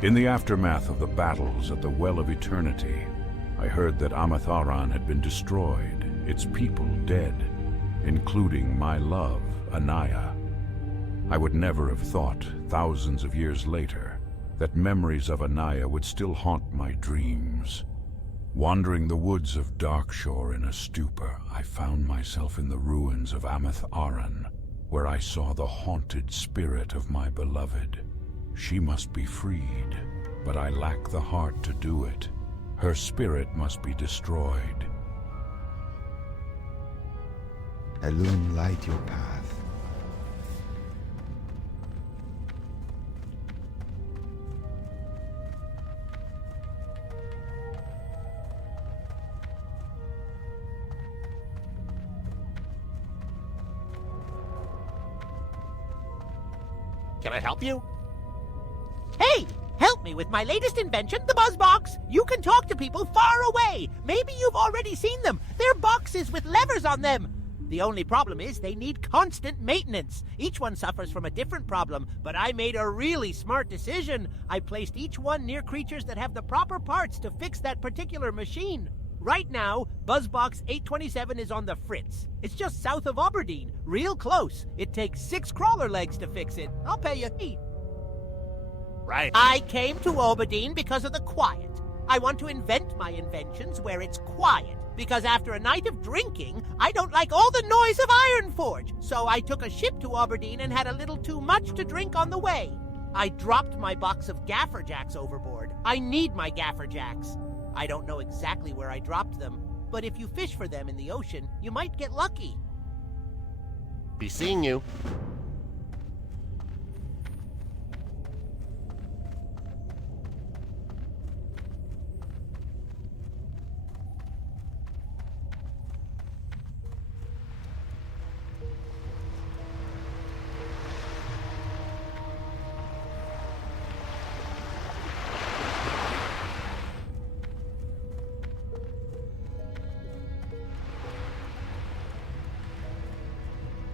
In the aftermath of the battles at the Well of Eternity, I heard that Amatharan had been destroyed, its people dead, including my love, Anaya. I would never have thought, thousands of years later, that memories of Anaya would still haunt my dreams. Wandering the woods of Darkshore in a stupor, I found myself in the ruins of Amatharan, where I saw the haunted spirit of my beloved. She must be freed, but I lack the heart to do it. Her spirit must be destroyed. Elvui, light your path. Can I help you? Hey! Help me with my latest invention, the BuzzBox! You can talk to people far away! Maybe you've already seen them! They're boxes with levers on them! The only problem is they need constant maintenance. Each one suffers from a different problem, but I made a really smart decision. I placed each one near creatures that have the proper parts to fix that particular machine. Right now, BuzzBox 827 is on the Fritz. It's just south of Aberdeen, real close. It takes 6 crawler legs to fix it. I'll pay you. Right. I came to Aberdeen because of the quiet. I want to invent my inventions where it's quiet, because after a night of drinking, I don't like all the noise of Ironforge. So I took a ship to Aberdeen and had a little too much to drink on the way. I dropped my box of gaffer jacks overboard. I need my gaffer jacks. I don't know exactly where I dropped them, but if you fish for them in the ocean, you might get lucky. Be seeing you.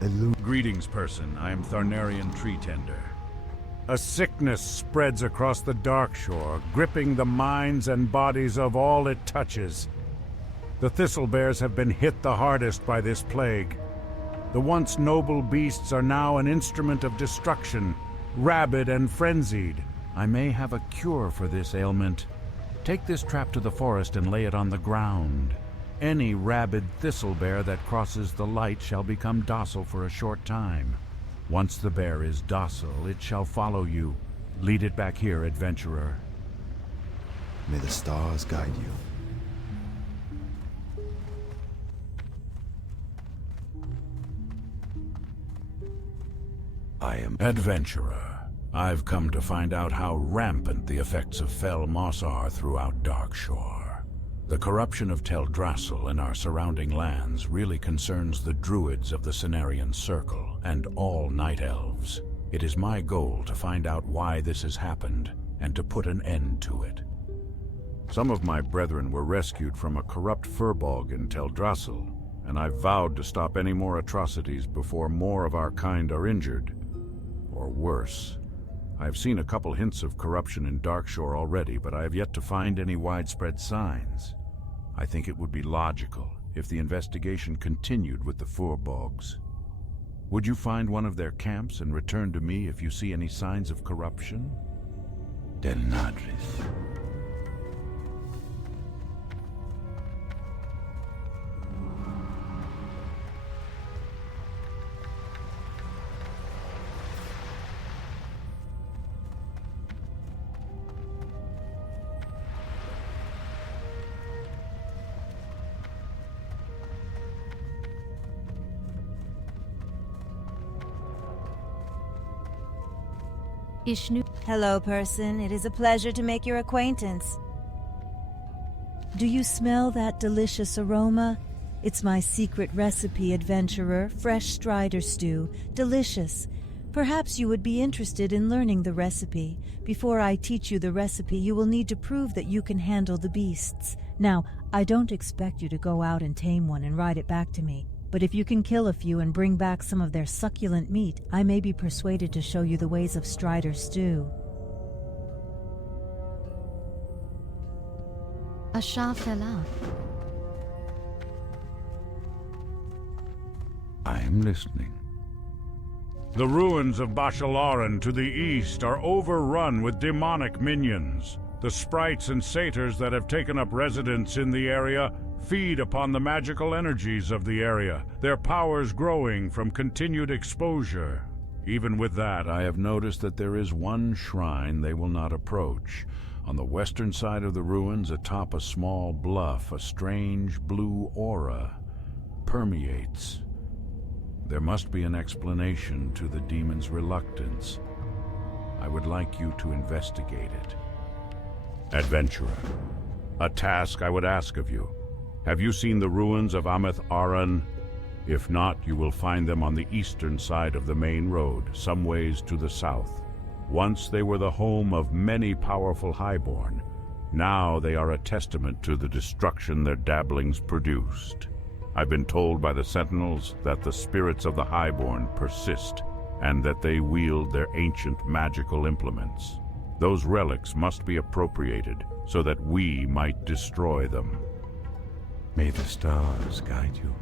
Elvui. Greetings, person. I am Tharnarian Tree Tender. A sickness spreads across the Darkshore, gripping the minds and bodies of all it touches. The Thistlebears have been hit the hardest by this plague. The once noble beasts are now an instrument of destruction, rabid and frenzied. I may have a cure for this ailment. Take this trap to the forest and lay it on the ground. Any rabid thistlebear that crosses the light shall become docile for a short time. Once the bear is docile, it shall follow you. Lead it back here, adventurer. May the stars guide you. I am adventurer. I've come to find out how rampant the effects of fell moss are throughout Darkshore. The corruption of Teldrassil and our surrounding lands really concerns the druids of the Cenarian Circle and all night elves. It is my goal to find out why this has happened and to put an end to it. Some of my brethren were rescued from a corrupt furbog in Teldrassil, and I've vowed to stop any more atrocities before more of our kind are injured, or worse. I've seen a couple hints of corruption in Darkshore already, but I have yet to find any widespread signs. I think it would be logical if the investigation continued with the Furbogs. Would you find one of their camps and return to me if you see any signs of corruption? Del Nadris. Ishnu. Hello, person. It is a pleasure to make your acquaintance. Do you smell that delicious aroma? It's my secret recipe, adventurer. Fresh strider stew. Delicious. Perhaps you would be interested in learning the recipe. Before I teach you the recipe, you will need to prove that you can handle the beasts. Now, I don't expect you to go out and tame one and ride it back to me. But if you can kill a few and bring back some of their succulent meat, I may be persuaded to show you the ways of Strider stew. Ashar Fela. I am listening. The ruins of Bashalaran to the east are overrun with demonic minions. The sprites and satyrs that have taken up residence in the area feed upon the magical energies of the area, their powers growing from continued exposure. Even with that, I have noticed that there is one shrine they will not approach. On the western side of the ruins, atop a small bluff, a strange blue aura permeates. There must be an explanation to the demon's reluctance. I would like you to investigate it. Adventurer, a task I would ask of you. Have you seen the ruins of Ameth Aran? If not, you will find them on the eastern side of the main road, some ways to the south. Once they were the home of many powerful highborn. Now they are a testament to the destruction their dabblings produced. I've been told by the Sentinels that the spirits of the highborn persist, and that they wield their ancient magical implements. Those relics must be appropriated so that we might destroy them. May the stars guide you.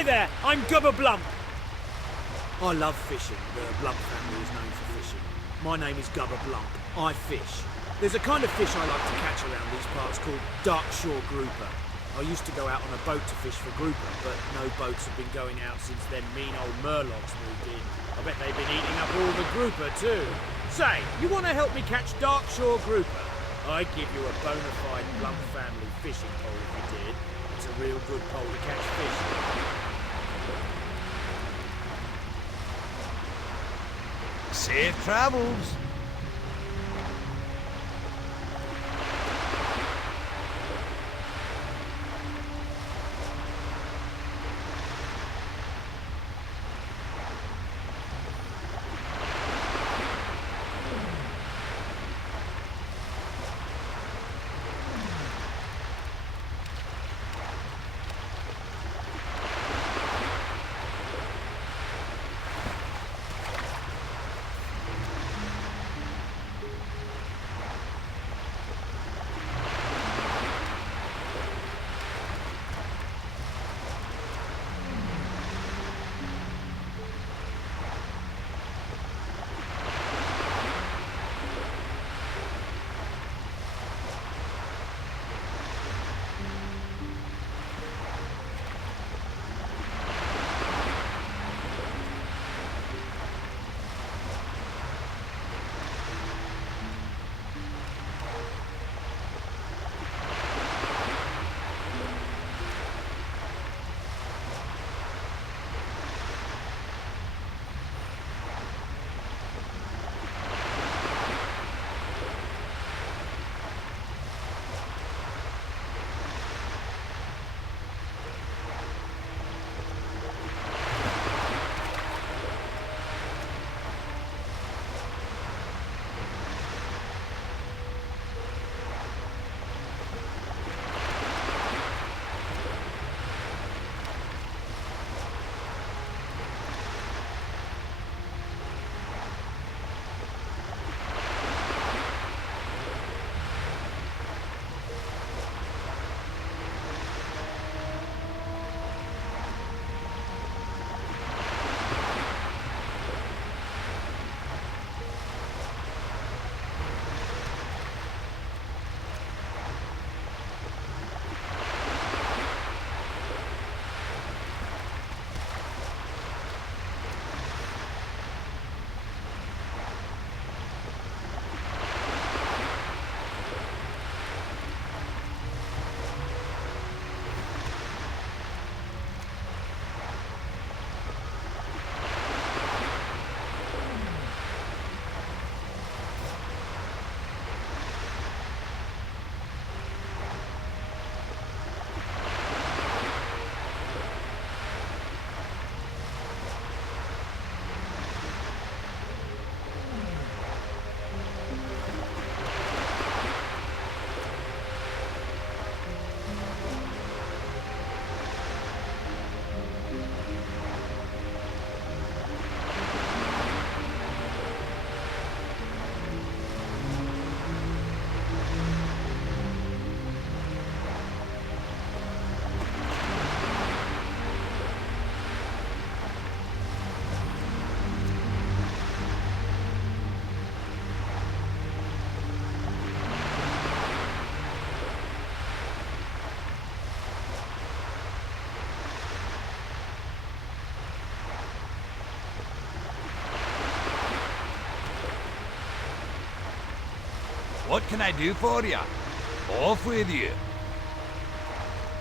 Hi there, I'm Gubba Blump. I love fishing. The Blump family is known for fishing. My name is Gubba Blump. I fish. There's a kind of fish I like to catch around these parts called dark shore grouper. I used to go out on a boat to fish for grouper, but no boats have been going out since them mean old murlocs moved in. I bet they've been eating up all the grouper too. Say, you want to help me catch dark shore grouper? I'd give you a bona fide Blump family fishing pole if you did. It's a real good pole to catch fish. Safe travels. What can I do for you? Off with you.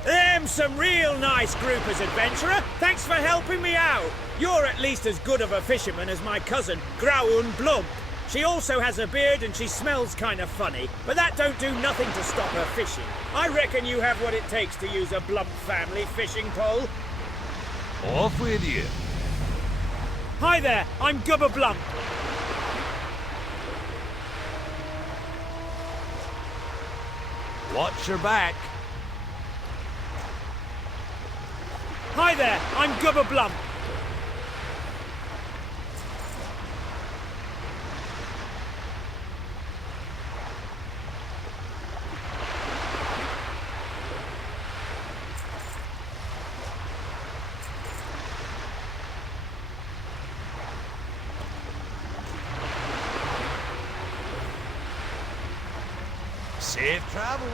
Them some real nice groupers, adventurer. Thanks for helping me out. You're at least as good of a fisherman as my cousin, Graun Blump. She also has a beard and she smells kind of funny, but that don't do nothing to stop her fishing. I reckon you have what it takes to use a Blump family fishing pole. Off with you. Hi there, I'm Gubba Blump. Watch your back. Hi there, I'm Gubba Blump. Safe travels.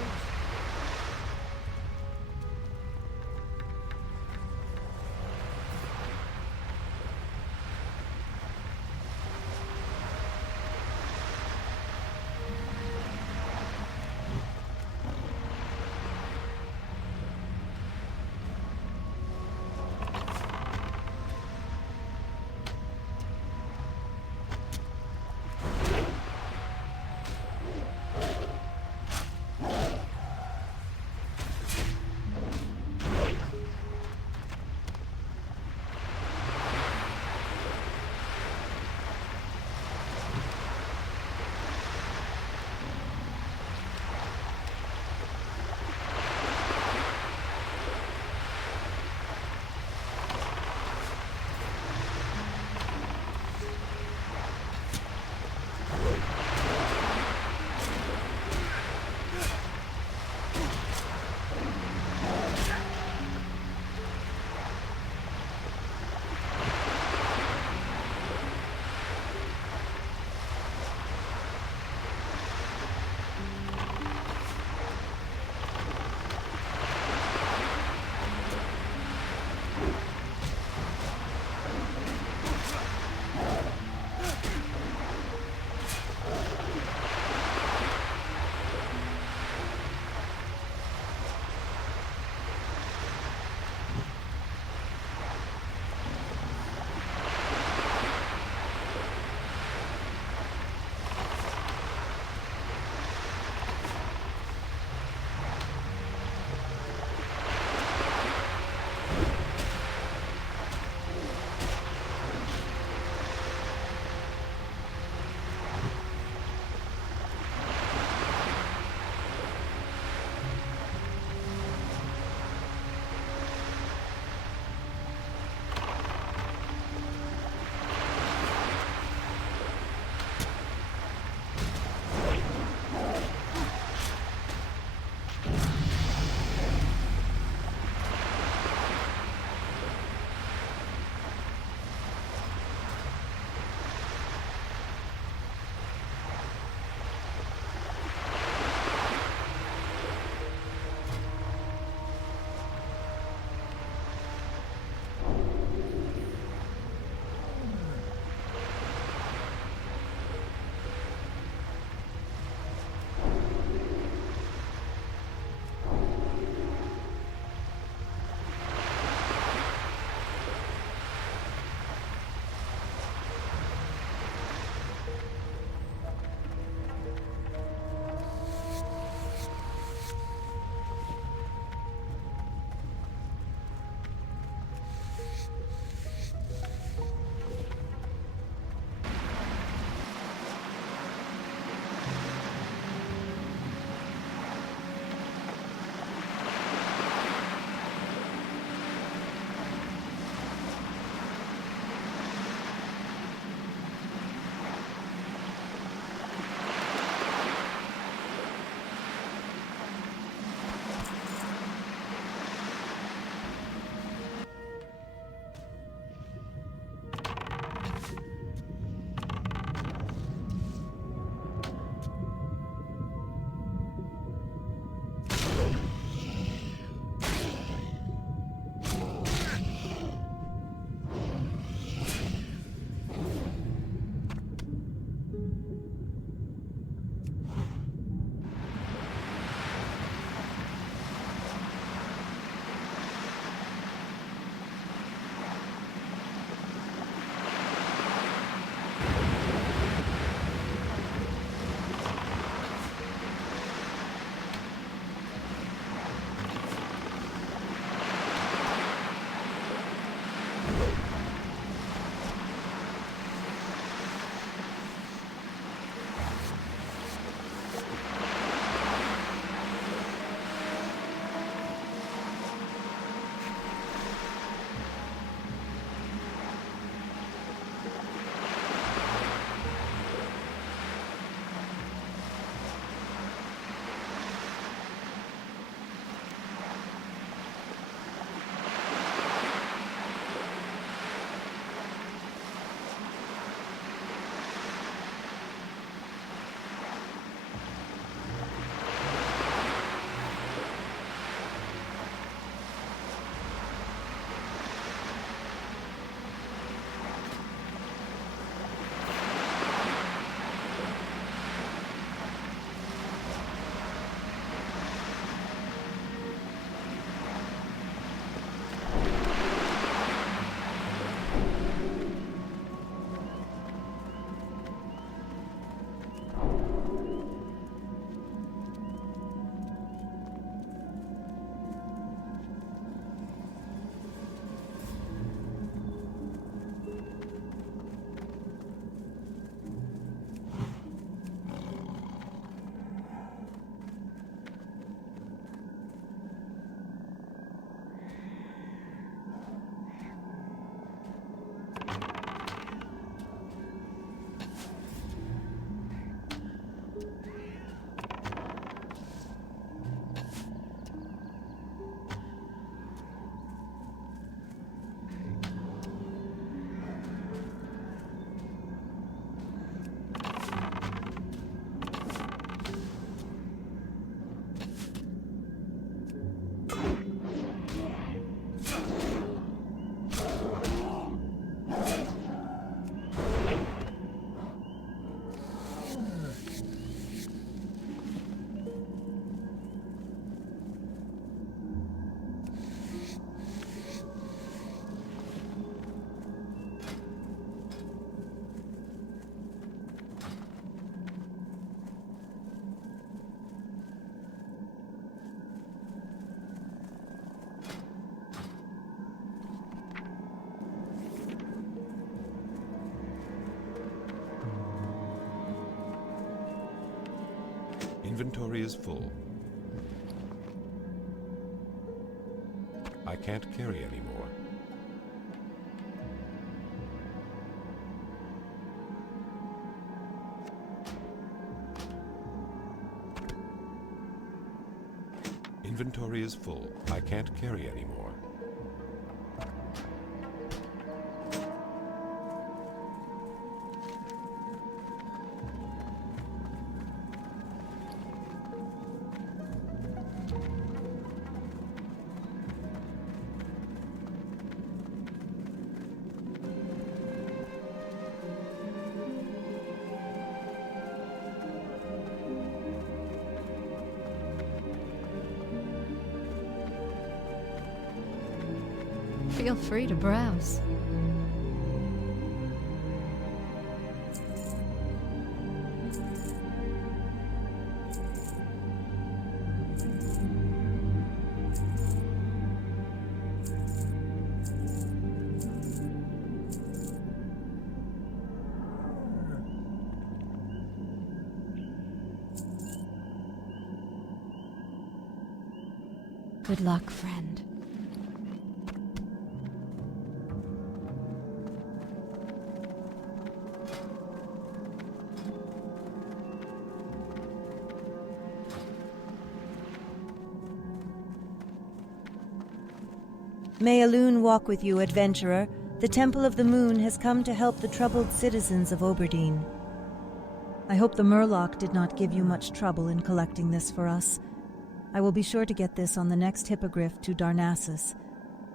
Inventory is full. I can't carry anymore. Inventory is full. I can't carry anymore. Feel free to browse. Good luck, friend. May a loon walk with you, adventurer. The Temple of the Moon has come to help the troubled citizens of Oberdeen. I hope the Murloc did not give you much trouble in collecting this for us. I will be sure to get this on the next hippogriff to Darnassus.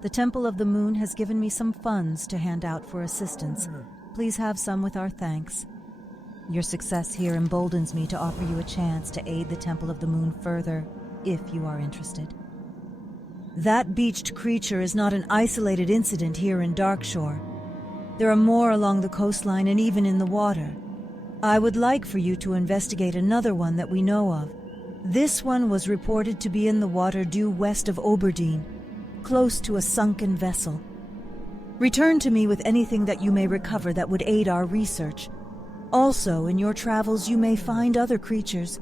The Temple of the Moon has given me some funds to hand out for assistance. Please have some with our thanks. Your success here emboldens me to offer you a chance to aid the Temple of the Moon further, if you are interested. That beached creature is not an isolated incident here in Darkshore. There are more along the coastline and even in the water. I would like for you to investigate another one that we know of. This one was reported to be in the water due west of Oberdeen, close to a sunken vessel. Return to me with anything that you may recover that would aid our research. Also, in your travels you may find other creatures.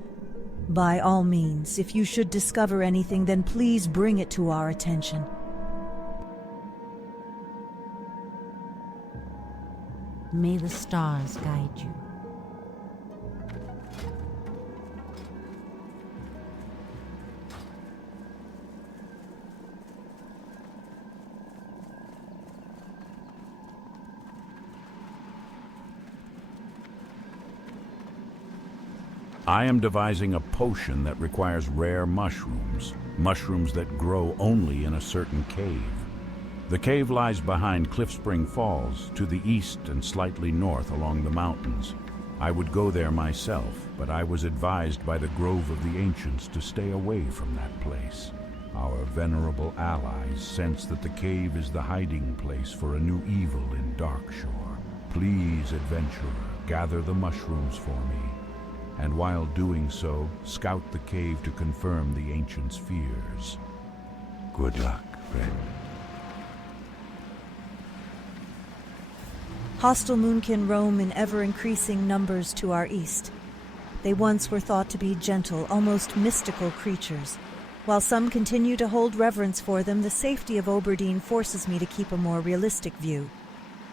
By all means, if you should discover anything, then please bring it to our attention. May the stars guide you. I am devising a potion that requires rare mushrooms that grow only in a certain cave. The cave lies behind Cliffspring Falls, to the east and slightly north along the mountains. I would go there myself, but I was advised by the Grove of the Ancients to stay away from that place. Our venerable allies sense that the cave is the hiding place for a new evil in Darkshore. Please, adventurer, gather the mushrooms for me. And while doing so, scout the cave to confirm the Ancients' fears. Good luck, friend. Hostile moonkin roam in ever-increasing numbers to our east. They once were thought to be gentle, almost mystical creatures. While some continue to hold reverence for them, the safety of Oberdeen forces me to keep a more realistic view.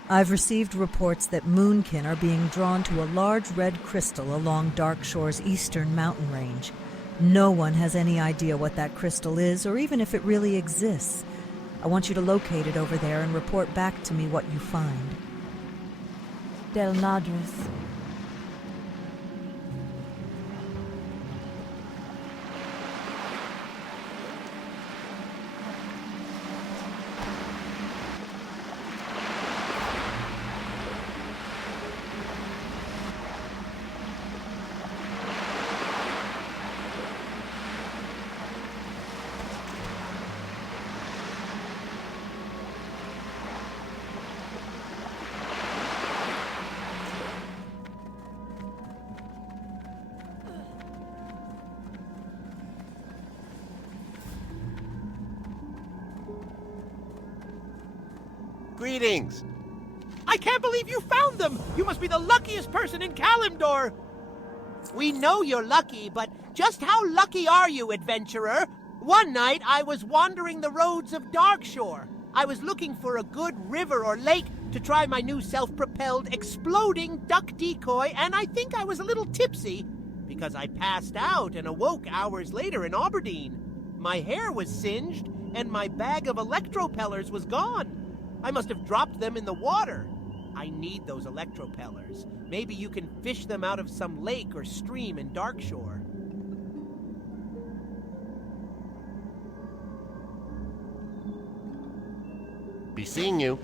I've received reports that moonkin are being drawn to a large red crystal along Darkshore's eastern mountain range. No one has any idea what that crystal is, or even if it really exists. I want you to locate it over there and report back to me what you find. Del Nadris. Greetings! I can't believe you found them! You must be the luckiest person in Kalimdor! We know you're lucky, but Just how lucky are you, adventurer? One night I was wandering the roads of Darkshore. I was looking for a good river or lake to try my new self-propelled exploding duck decoy, and I think I was a little tipsy because I passed out and awoke hours later in Aberdeen. My hair was singed, and my bag of electropellers was gone. I must have dropped them in the water. I need those electropellers. Maybe you can fish them out of some lake or stream in Darkshore. Be seeing you.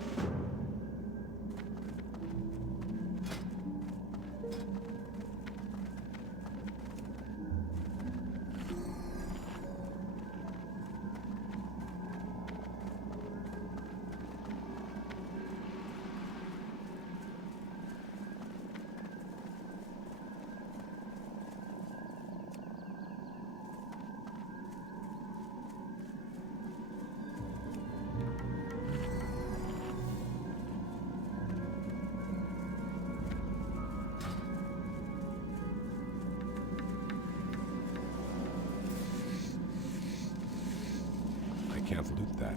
I can't loot that.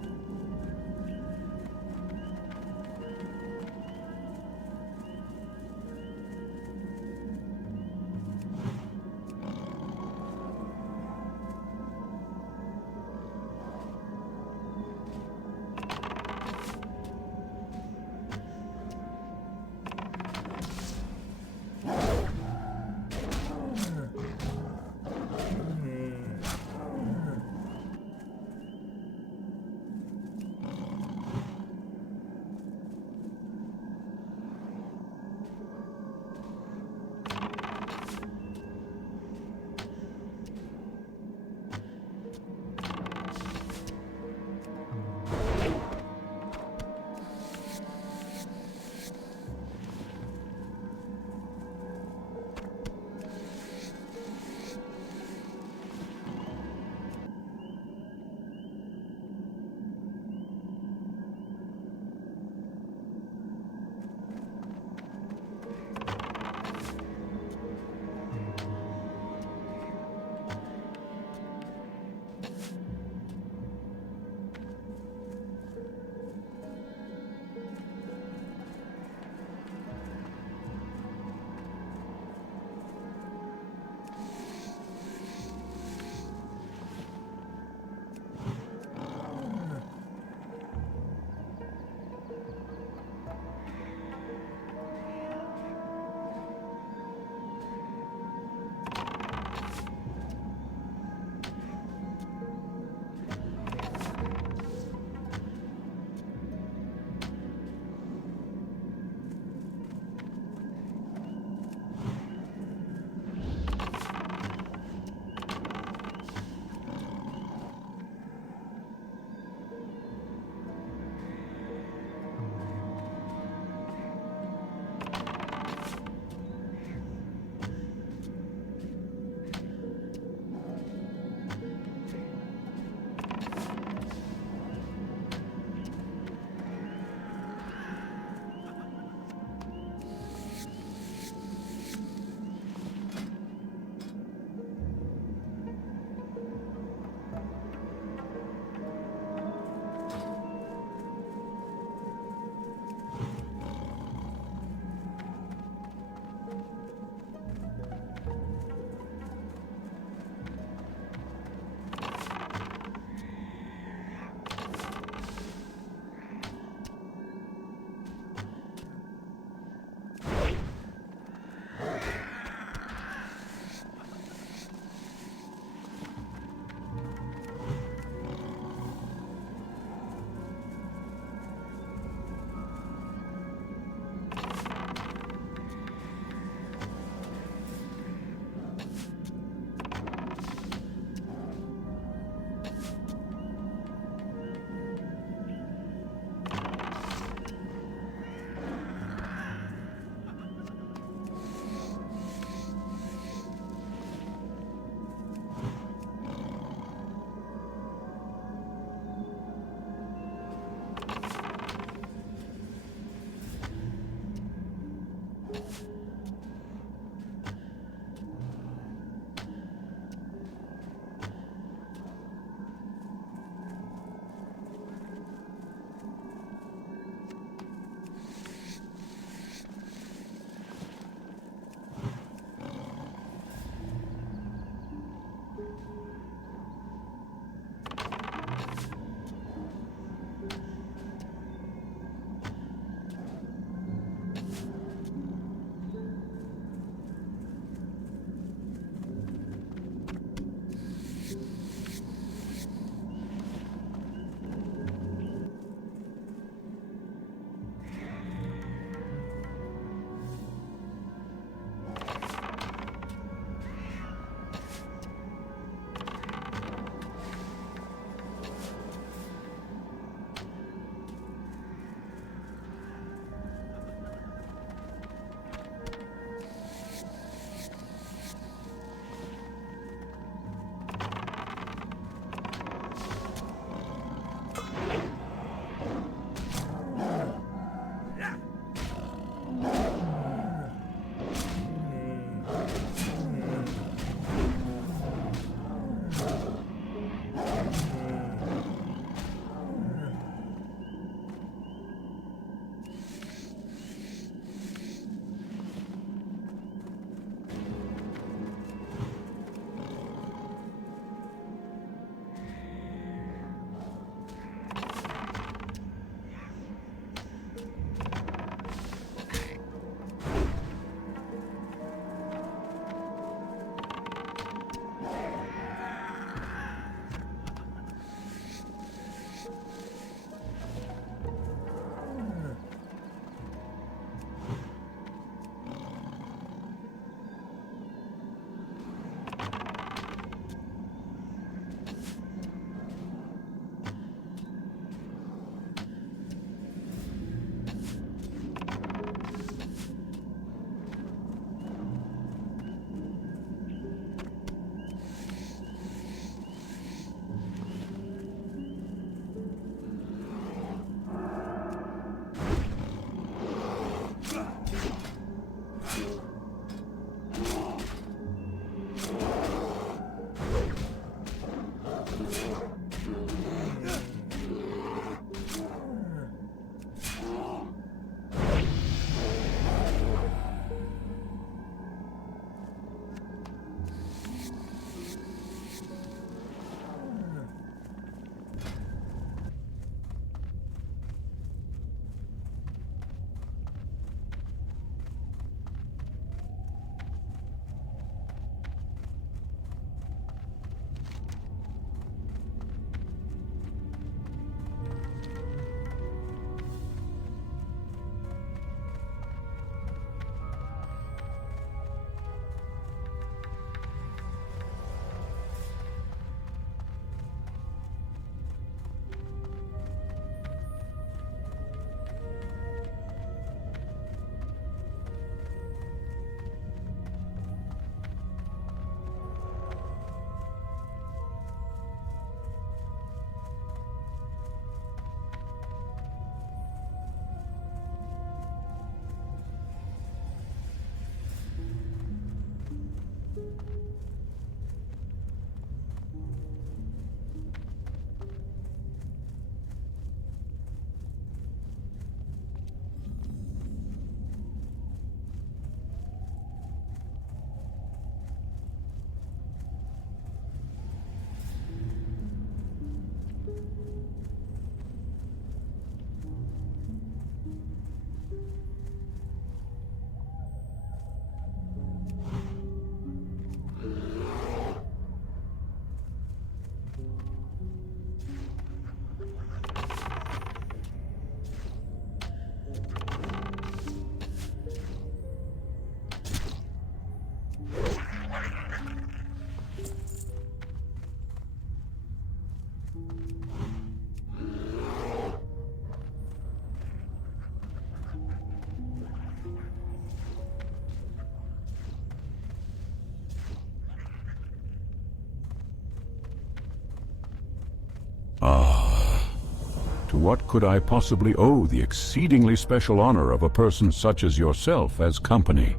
To what could I possibly owe the exceedingly special honor of a person such as yourself as company?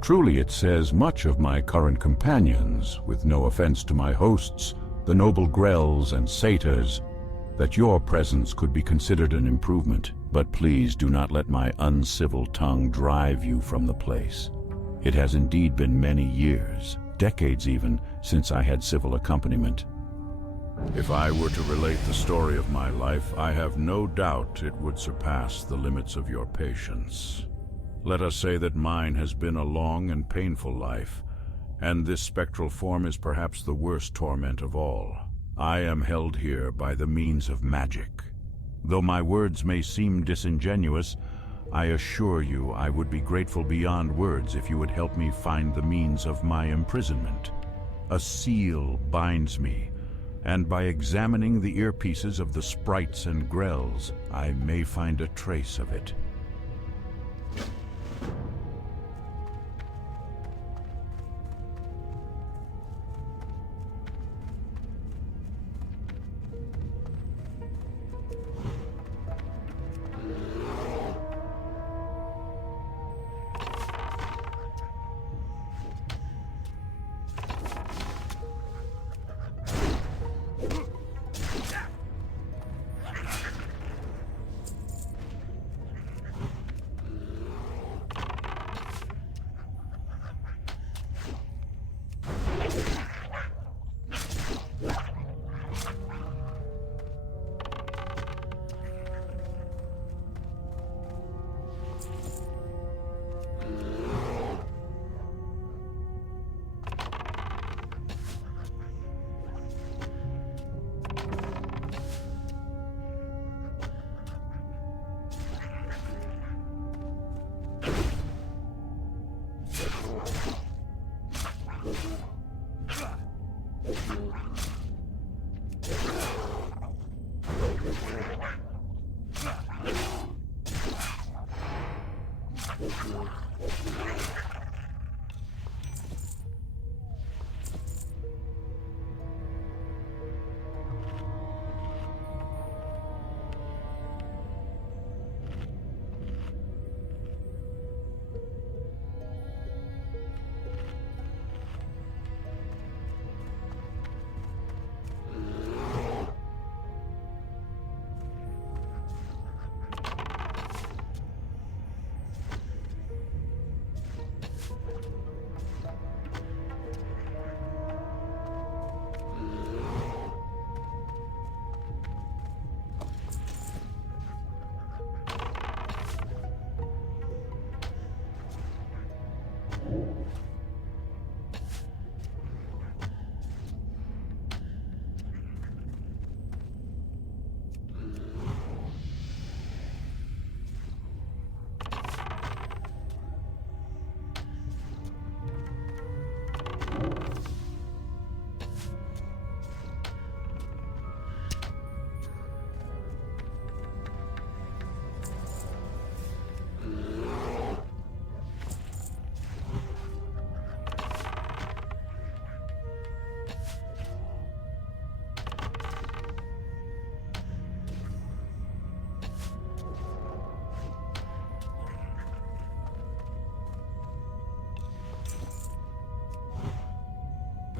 Truly it says much of my current companions, with no offense to my hosts, the noble Grells and Satyrs, that your presence could be considered an improvement. But please do not let my uncivil tongue drive you from the place. It has indeed been many years, decades even, since I had civil accompaniment. If I were to relate the story of my life, I have no doubt it would surpass the limits of your patience. Let us say that mine has been a long and painful life, and this spectral form is perhaps the worst torment of all. I am held here by the means of magic. Though my words may seem disingenuous, I assure you I would be grateful beyond words if you would help me find the means of my imprisonment. A seal binds me, and by examining the earpieces of the sprites and grells, I may find a trace of it.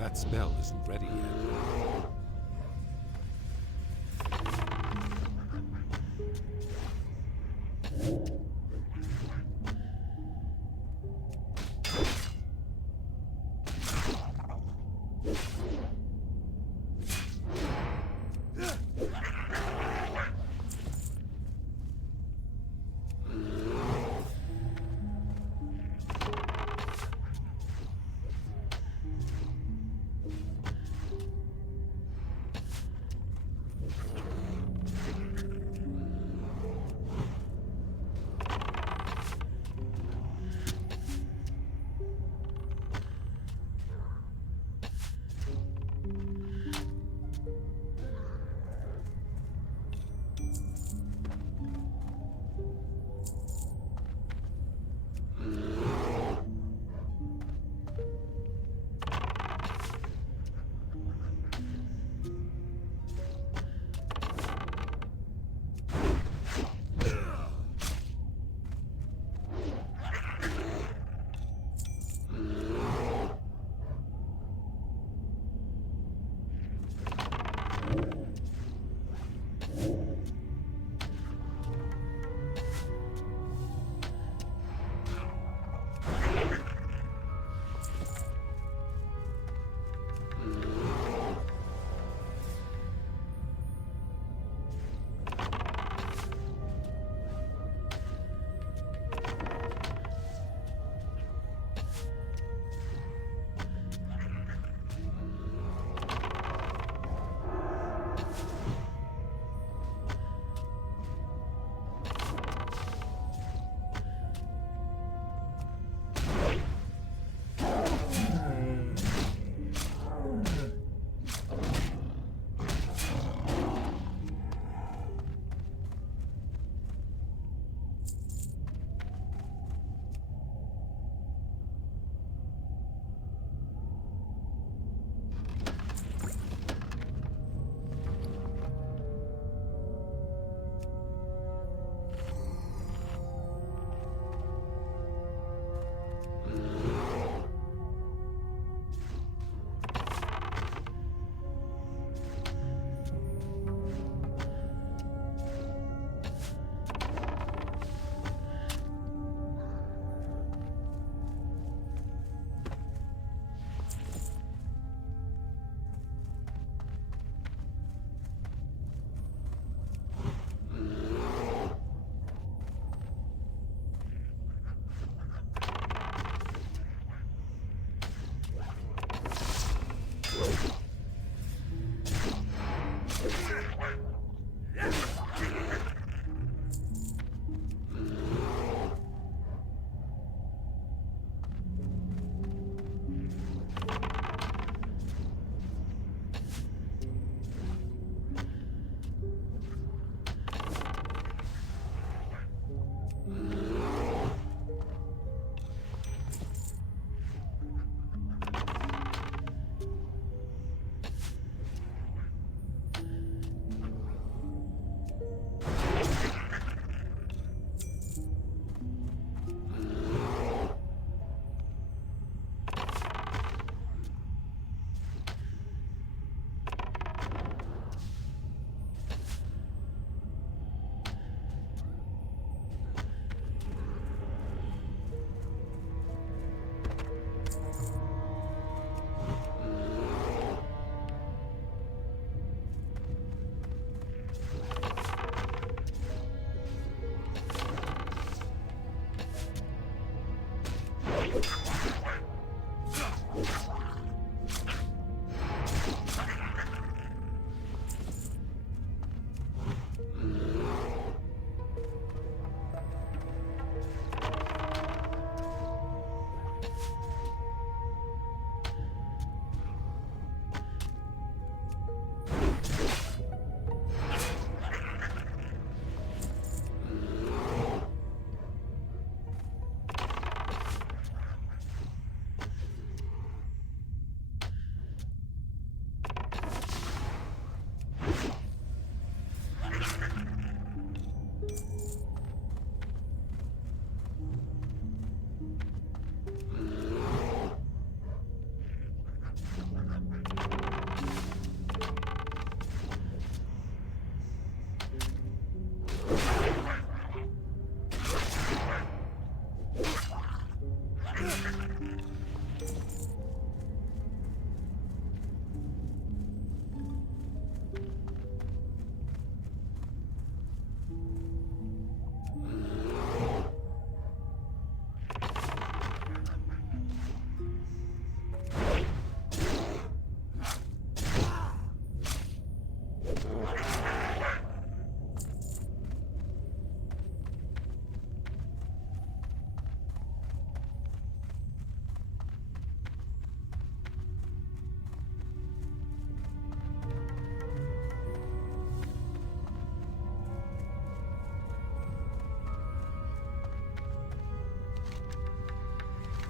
That spell isn't ready yet.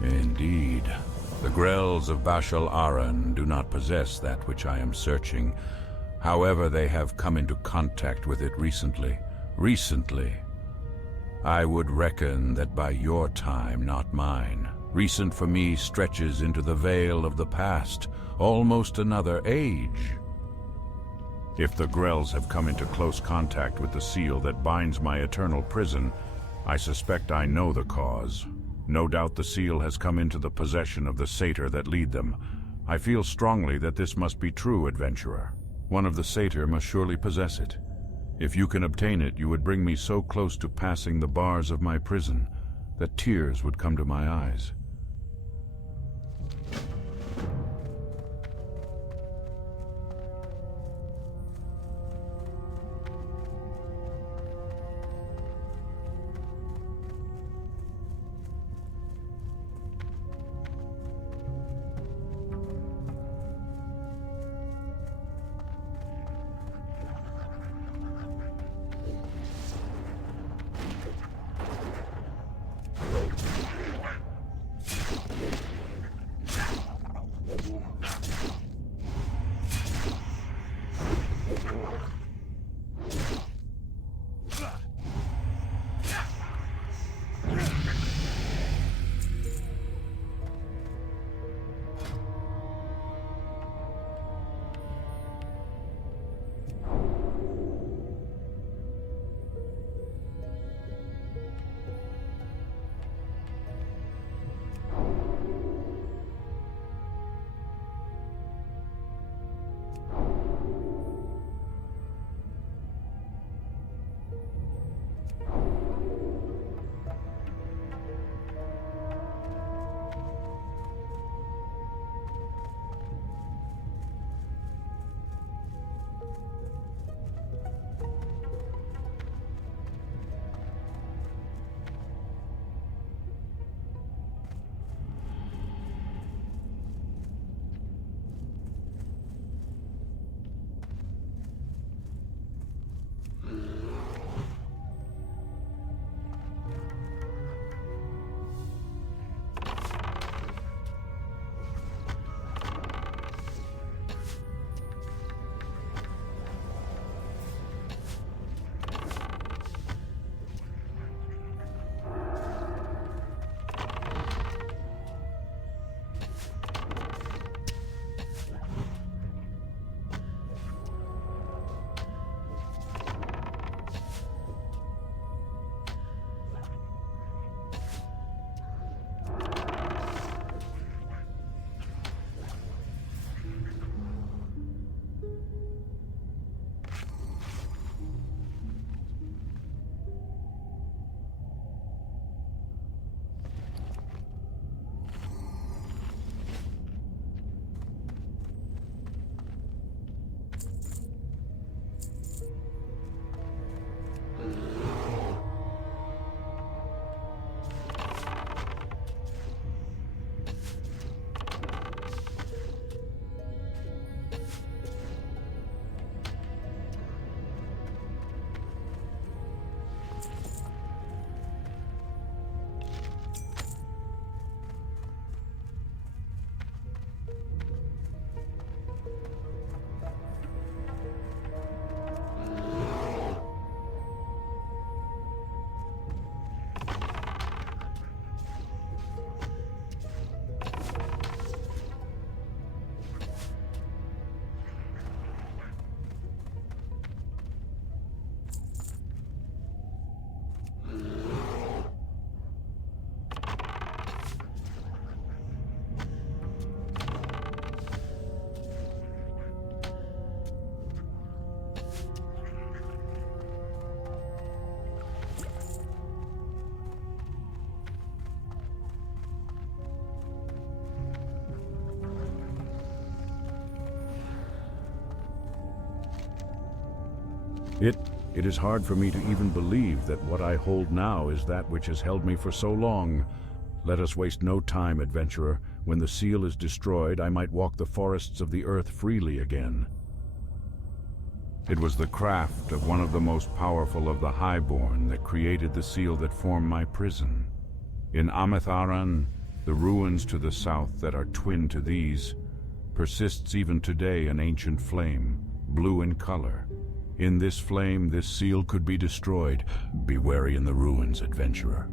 Indeed. The Grells of Bashal Aran do not possess that which I am searching. However, they have come into contact with it recently. Recently. I would reckon that by your time, not mine. Recent for me stretches into the veil of the past, almost another age. If the Grells have come into close contact with the seal that binds my eternal prison, I suspect I know the cause. No doubt the seal has come into the possession of the satyr that lead them. I feel strongly that this must be true, adventurer. One of the satyr must surely possess it. If you can obtain it, you would bring me so close to passing the bars of my prison that tears would come to my eyes. It is hard for me to even believe that what I hold now is that which has held me for so long. Let us waste no time, adventurer. When the seal is destroyed, I might walk the forests of the earth freely again. It was the craft of one of the most powerful of the Highborn that created the seal that formed my prison. In Amatharan, the ruins to the south that are twin to these, persists even today an ancient flame, blue in color. In this flame, this seal could be destroyed. Be wary in the ruins, adventurer.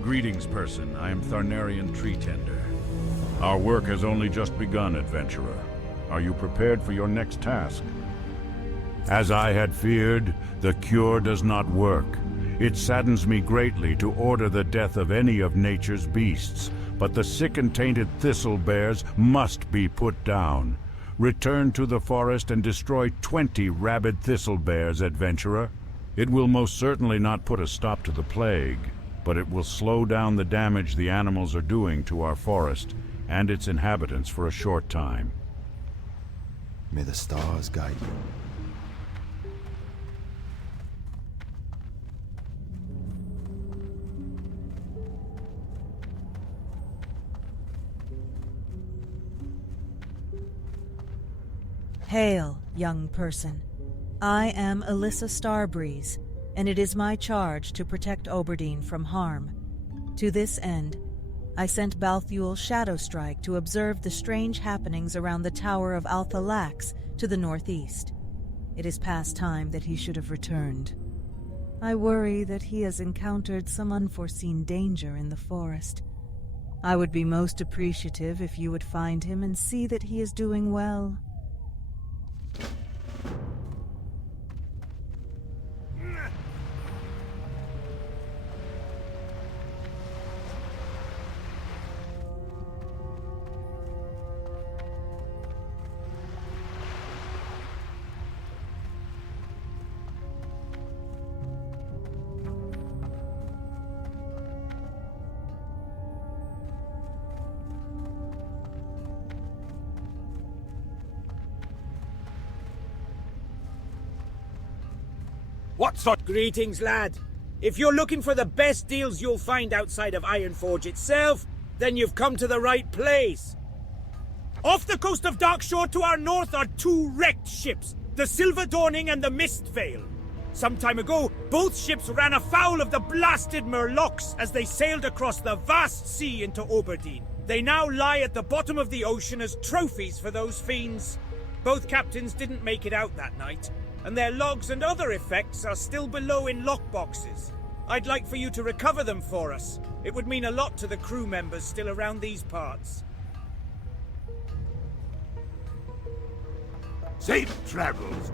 Greetings, person. I am Tharnarian Tree Tender. Our work has only just begun, adventurer. Are you prepared for your next task? As I had feared, the cure does not work. It saddens me greatly to order the death of any of nature's beasts, but the sick and tainted thistle bears must be put down. Return to the forest and destroy 20 rabid thistle bears, adventurer. It will most certainly not put a stop to the plague, but it will slow down the damage the animals are doing to our forest and its inhabitants for a short time. May the stars guide you. Hail, young person. I am Alyssa Starbreeze, and it is my charge to protect Oberdeen from harm. To this end, I sent Balthuel Shadowstrike to observe the strange happenings around the Tower of Althalax to the northeast. It is past time that he should have returned. I worry that he has encountered some unforeseen danger in the forest. I would be most appreciative if you would find him and see that he is doing well. What sort? Greetings, lad. If you're looking for the best deals you'll find outside of Ironforge itself, then you've come to the right place. Off the coast of Darkshore to our north are 2 wrecked ships, the Silver Dawning and the Mistvale. Some time ago, both ships ran afoul of the blasted Murlocs as they sailed across the vast sea into Oberdeen. They now lie at the bottom of the ocean as trophies for those fiends. Both captains didn't make it out that night, and their logs and other effects are still below in lockboxes. I'd like for you to recover them for us. It would mean a lot to the crew members still around these parts. Safe travels.